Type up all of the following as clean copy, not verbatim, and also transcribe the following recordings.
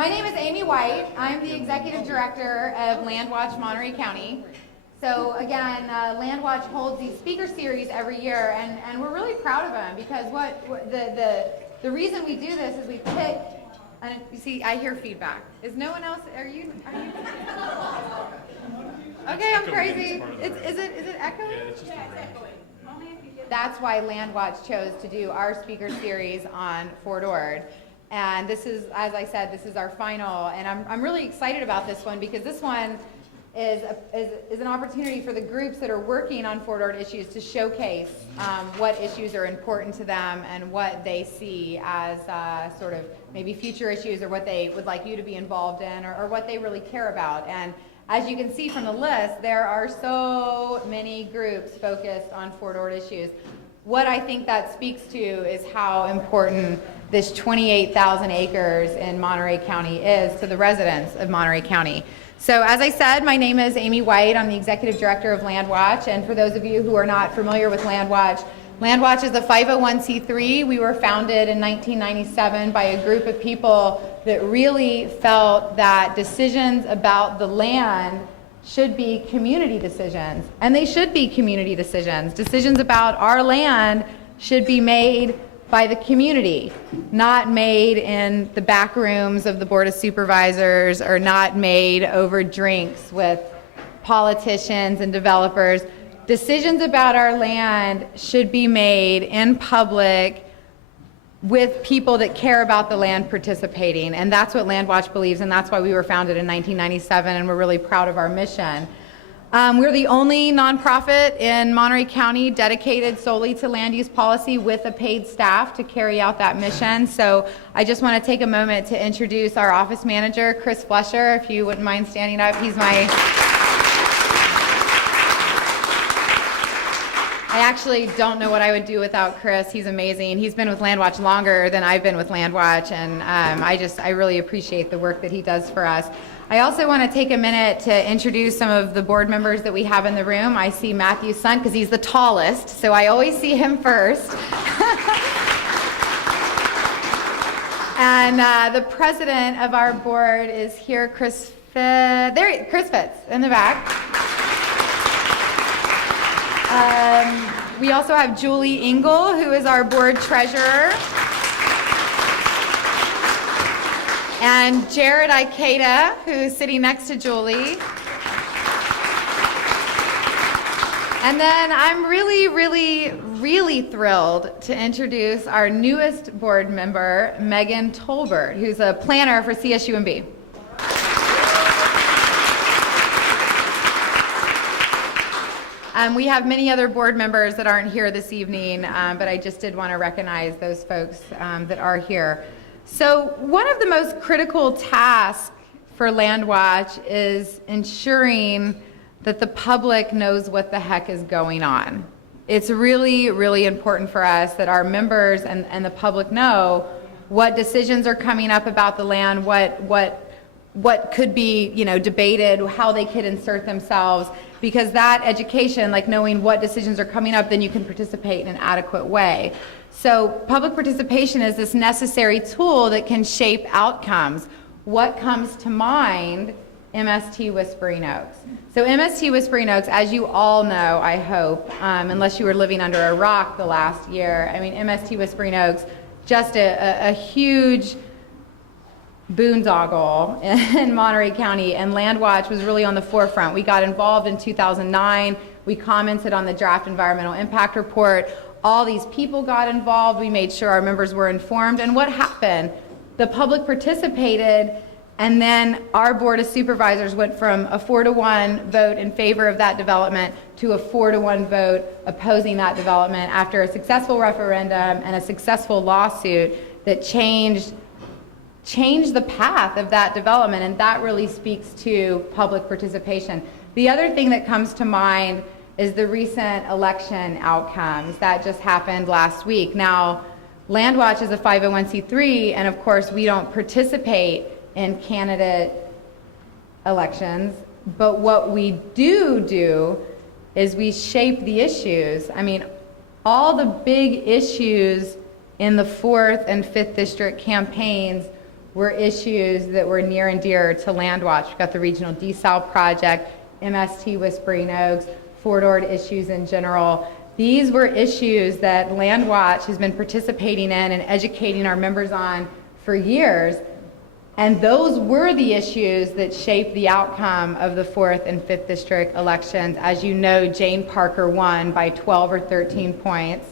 My name is Amy White. I'm the Executive Director of LandWatch Monterey County. So again, LandWatch holds these speaker series every year, and we're really proud of them because the reason we do this is we pick, and you see, I hear feedback. Is no one else, are you? Okay, I'm crazy. Is it echoing? Yeah, it's just echoing. That's why LandWatch chose to do our speaker series on Fort Ord. And this is, as I said, this is our final, and I'm really excited about this one because this one is an opportunity for the groups that are working on Fort Ord issues to showcase what issues are important to them and what they see as sort of maybe future issues or what they would like you to be involved in or what they really care about. And as you can see from the list, there are so many groups focused on Fort Ord issues. What I think that speaks to is how important this 28,000 acres in Monterey County is to the residents of Monterey County. So as I said, my name is Amy White. I'm the Executive Director of LandWatch. And for those of you who are not familiar with LandWatch, LandWatch is a 501c3. We were founded in 1997 by a group of people that really felt that decisions about the land should be community decisions. And they should be community decisions. Decisions about our land should be made by the community, not made in the back rooms of the Board of Supervisors or not made over drinks with politicians and developers. Decisions about our land should be made in public with people that care about the land participating, and that's what LandWatch believes, and that's why we were founded in 1997, and we're really proud of our mission. We're the only nonprofit in Monterey County dedicated solely to land use policy with a paid staff to carry out that mission. So I just want to take a moment to introduce our office manager, Chris Flesher, if you wouldn't mind standing up. He's I actually don't know what I would do without Chris. He's amazing. He's been with LandWatch longer than I've been with LandWatch, and I really appreciate the work that he does for us. I also want to take a minute to introduce some of the board members that we have in the room. I see Matthew's son because he's the tallest, so I always see him first. And the president of our board is here, Chris Fitz in the back. We also have Julie Engel, who is our board treasurer, and Jared Ikeda, who's sitting next to Julie. And then I'm really thrilled to introduce our newest board member, Megan Tolbert, who's a planner for CSUMB. We have many other board members that aren't here this evening, but I just did want to recognize those folks that are here. So one of the most critical tasks for LandWatch is ensuring that the public knows what the heck is going on. It's really important for us that our members and the public know what decisions are coming up about the land, what could be, debated, how they could insert themselves, because that education, like knowing what decisions are coming up, then you can participate in an adequate way. So public participation is this necessary tool that can shape outcomes. What comes to mind? MST Whispering Oaks. So MST Whispering Oaks, as you all know, I hope, unless you were living under a rock the last year, MST Whispering Oaks, just a huge boondoggle in Monterey County, and LandWatch was really on the forefront. We got involved in 2009. We commented on the draft environmental impact report. All these people got involved. We made sure our members were informed. And what happened? The public participated, and then our Board of Supervisors went from a 4-to-1 vote in favor of that development to a 4-to-1 vote opposing that development after a successful referendum and a successful lawsuit that changed the path of that development, and that really speaks to public participation. The other thing that comes to mind is the recent election outcomes that just happened last week. Now, LandWatch is a 501c3, and of course we don't participate in candidate elections, but what we do is we shape the issues. All the big issues in the 4th and 5th district campaigns were issues that were near and dear to LandWatch. We've got the regional desal project, MST Whispering Oaks, Fort Ord issues in general. These were issues that LandWatch has been participating in and educating our members on for years. And those were the issues that shaped the outcome of the 4th and 5th district elections. As you know, Jane Parker won by 12 or 13 points.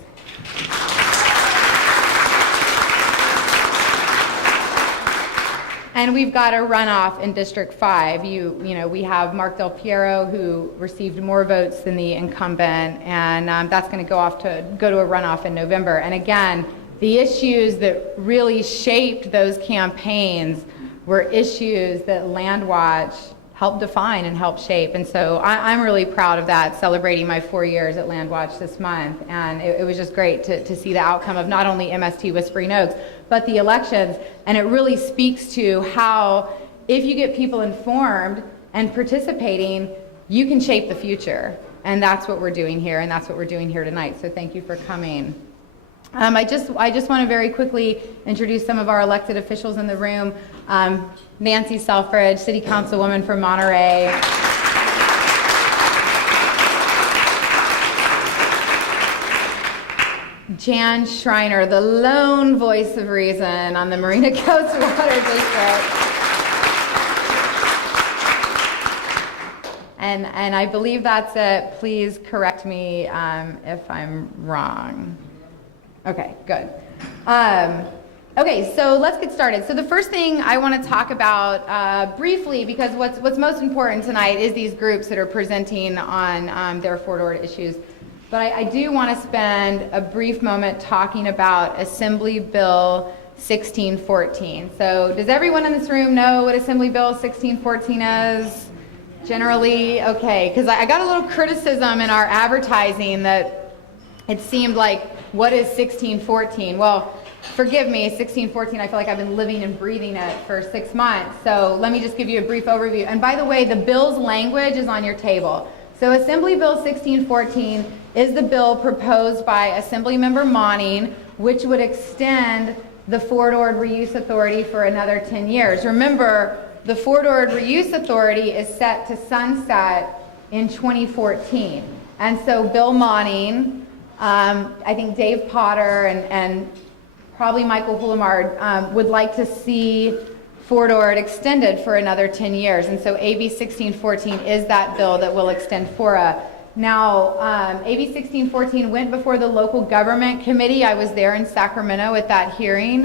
And we've got a runoff in District 5. We have Mark Del Piero, who received more votes than the incumbent, and that's going to go to a runoff in November. And again, the issues that really shaped those campaigns were issues that LandWatch helped define and help shape. And so I'm really proud of that, celebrating my 4 years at LandWatch this month. And it was just great to see the outcome of not only MST Whispering Oaks, but the elections. And it really speaks to how, if you get people informed and participating, you can shape the future. And that's what we're doing here, and that's what we're doing here tonight. So thank you for coming. I just want to very quickly introduce some of our elected officials in the room. Nancy Selfridge, City Councilwoman from Monterey. Jan Schreiner, the lone voice of reason on the Marina Coast Water District. And I believe that's it. Please correct me if I'm wrong. Okay, good. Okay, so let's get started. So the first thing I want to talk about briefly, because what's most important tonight is these groups that are presenting on their Fort Ord issues. But I do want to spend a brief moment talking about Assembly Bill 1614. So does everyone in this room know what Assembly Bill 1614 is? Generally, okay, because I got a little criticism in our advertising that it seemed like, what is 1614? Well, forgive me, 1614, I feel like I've been living and breathing it for 6 months. So let me just give you a brief overview. And by the way, the bill's language is on your table. So Assembly Bill 1614 is the bill proposed by Assemblymember Monning, which would extend the Fort Ord Reuse Authority for another 10 years. Remember, the Fort Ord Reuse Authority is set to sunset in 2014. And so Bill Monning, I think Dave Potter and probably Michael Hulamard would like to see Fort Ord extended for another 10 years. And so AB 1614 is that bill that will extend FORA. Now, AB 1614 went before the local government committee. I was there in Sacramento at that hearing.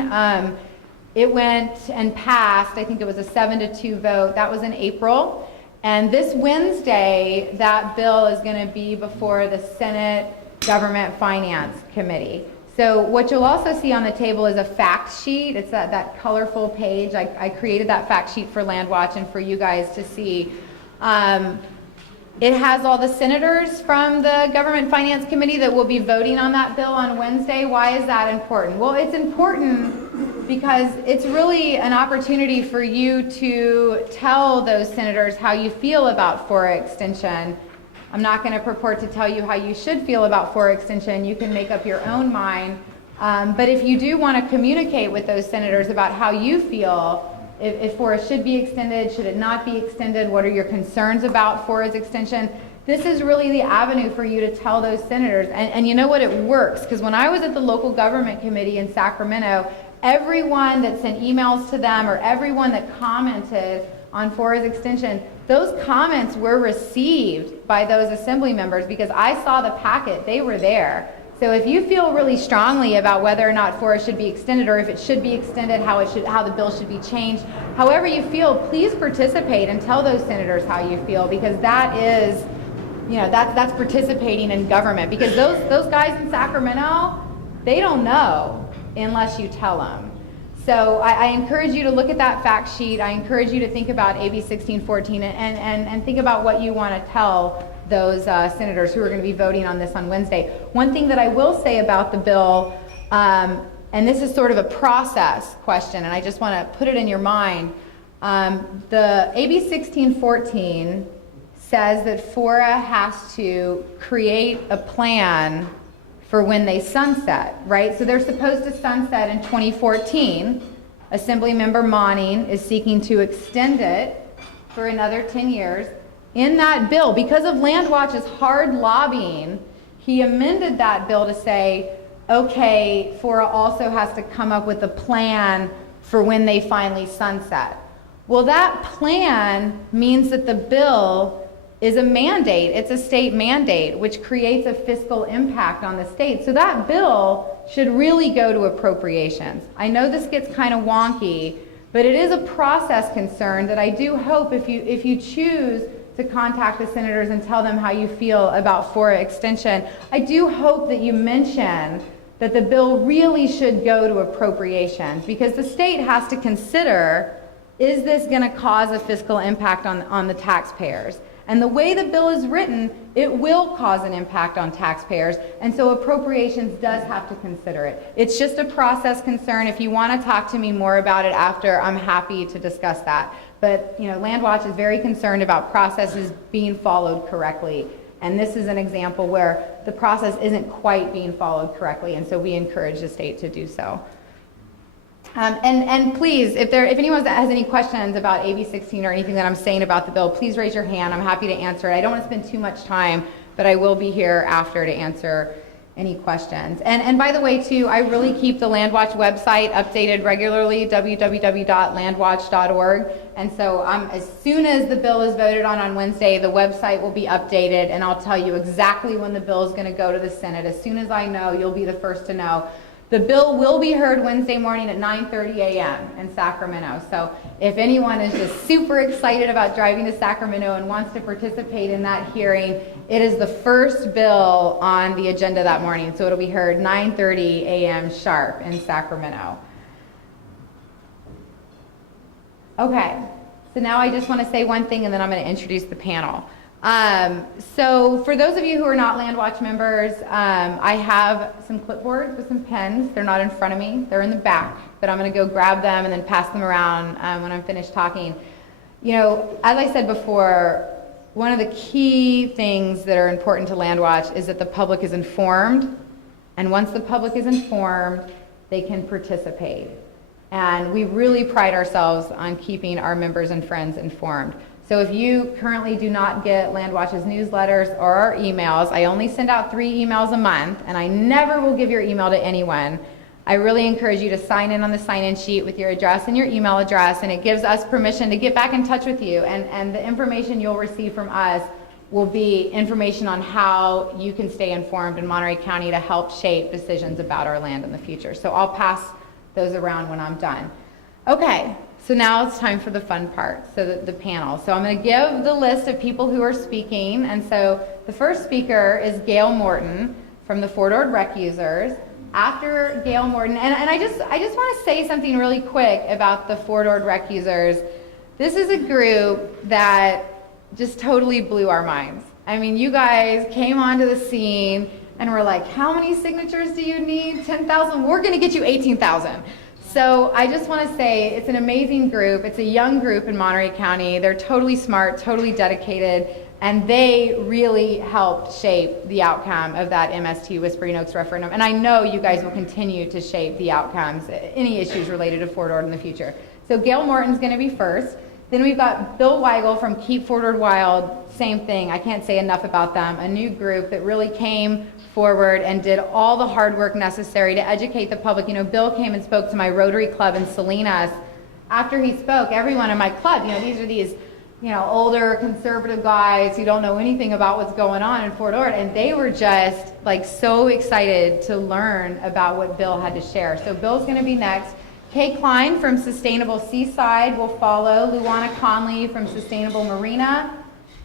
It went and passed, I think it was a 7-2 vote. That was in April. And this Wednesday, that bill is going to be before the Senate Government Finance Committee. So what you'll also see on the table is a fact sheet. It's that colorful page. I created that fact sheet for LandWatch and for you guys to see. It has all the senators from the Government Finance Committee that will be voting on that bill on Wednesday. Why is that important? Well, it's important because it's really an opportunity for you to tell those senators how you feel about FORA extension. I'm not going to purport to tell you how you should feel about FORA extension. You can make up your own mind. But if you do want to communicate with those senators about how you feel, if FORA should be extended, should it not be extended, what are your concerns about FORA's extension, this is really the avenue for you to tell those senators. And you know what, it works, because when I was at the local government committee in Sacramento, everyone that sent emails to them or everyone that commented on FORA's extension, those comments were received by those assembly members because I saw the packet, they were there. So if you feel really strongly about whether or not FORA should be extended or if it should be extended, how the bill should be changed, however you feel, please participate and tell those senators how you feel, because that is, that's participating in government. Because those guys in Sacramento, they don't know unless you tell them. So I encourage you to look at that fact sheet. I encourage you to think about AB 1614 and think about what you want to tell those senators who are going to be voting on this on Wednesday. One thing that I will say about the bill, and this is sort of a process question, and I just want to put it in your mind, the AB 1614 says that FORA has to create a plan for when they sunset, right? So they're supposed to sunset in 2014, Assemblymember Monning is seeking to extend it for another 10 years. In that bill, because of LandWatch's hard lobbying, he amended that bill to say, okay, FORA also has to come up with a plan for when they finally sunset. Well, that plan means that the bill is a mandate. It's a state mandate, which creates a fiscal impact on the state. So that bill should really go to appropriations. I know this gets kind of wonky, but it is a process concern that I do hope if you choose to contact the senators and tell them how you feel about FORA extension, I do hope that you mention that the bill really should go to appropriations, because the state has to consider, is this going to cause a fiscal impact on the taxpayers? And the way the bill is written, it will cause an impact on taxpayers, and so appropriations does have to consider it. It's just a process concern. If you want to talk to me more about it after, I'm happy to discuss that. But LandWatch is very concerned about processes being followed correctly, and this is an example where the process isn't quite being followed correctly, and so we encourage the state to do so. And please, if anyone has any questions about AB 16 or anything that I'm saying about the bill, please raise your hand. I'm happy to answer it. I don't want to spend too much time, but I will be here after to answer any questions. And by the way, too, I really keep the LandWatch website updated regularly, www.landwatch.org. And so as soon as the bill is voted on Wednesday, the website will be updated, and I'll tell you exactly when the bill is going to go to the Senate. As soon as I know, you'll be the first to know. The bill will be heard Wednesday morning at 9:30 a.m. in Sacramento. So if anyone is just super excited about driving to Sacramento and wants to participate in that hearing, it is the first bill on the agenda that morning. So it'll be heard 9:30 a.m. sharp in Sacramento. Okay, so now I just want to say one thing, and then I'm going to introduce the panel. So for those of you who are not LandWatch members, I have some clipboards with some pens. They're not in front of me. They're in the back, but I'm going to go grab them and then pass them around when I'm finished talking. As I said before, one of the key things that are important to LandWatch is that the public is informed, and once the public is informed, they can participate. And we really pride ourselves on keeping our members and friends informed. So if you currently do not get LandWatch's newsletters or our emails, I only send out 3 emails a month, and I never will give your email to anyone. I really encourage you to sign in on the sign-in sheet with your address and your email address, and it gives us permission to get back in touch with you. And the information you'll receive from us will be information on how you can stay informed in Monterey County to help shape decisions about our land in the future. So I'll pass those around when I'm done. Okay. So now it's time for the fun part, so the panel. So I'm going to give the list of people who are speaking. And so the first speaker is Gail Morton from the Fort Ord Rec Users. After Gail Morton, and I just want to say something really quick about the Fort Ord Rec Users. This is a group that just totally blew our minds. I mean, you guys came onto the scene and were like, how many signatures do you need? 10,000? We're going to get you 18,000. So I just want to say it's an amazing group. It's a young group in Monterey County. They're totally smart, totally dedicated, and they really helped shape the outcome of that MST Whispering Oaks referendum. And I know you guys will continue to shape the outcomes, any issues related to Fort Ord in the future. So Gail Morton's going to be first. Then we've got Bill Weigel from Keep Fort Ord Wild. Same thing. I can't say enough about them. A new group that really came forward and did all the hard work necessary to educate the public. Bill came and spoke to my Rotary Club in Salinas. After he spoke, everyone in my club, these are these, older conservative guys who don't know anything about what's going on in Fort Ord, and they were just like so excited to learn about what Bill had to share. So Bill's going to be next. Kay Klein from Sustainable Seaside will follow. Luana Conley from Sustainable Marina.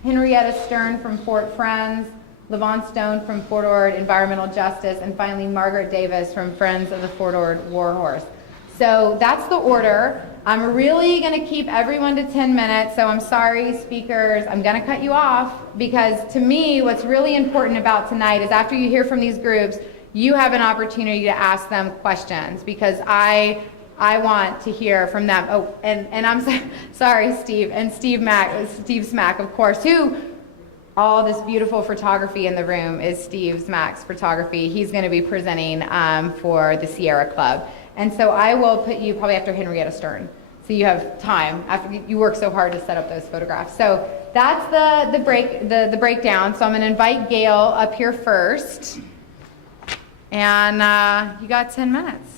Henrietta Stern from Fort Friends. Levon Stone from Fort Ord Environmental Justice, and finally Margaret Davis from Friends of the Fort Ord Warhorse. So that's the order. I'm really going to keep everyone to 10 minutes, so I'm sorry, speakers, I'm going to cut you off, because to me, what's really important about tonight is after you hear from these groups, you have an opportunity to ask them questions, because I want to hear from them. Oh, and I'm sorry, Steve, and Steve Smack, of course, who all this beautiful photography in the room is Steve Smack's photography. He's going to be presenting for the Sierra Club. And so I will put you probably after Henrietta Stern. So you have time after you work so hard to set up those photographs. So that's the breakdown. So I'm going to invite Gail up here first. And you got 10 minutes.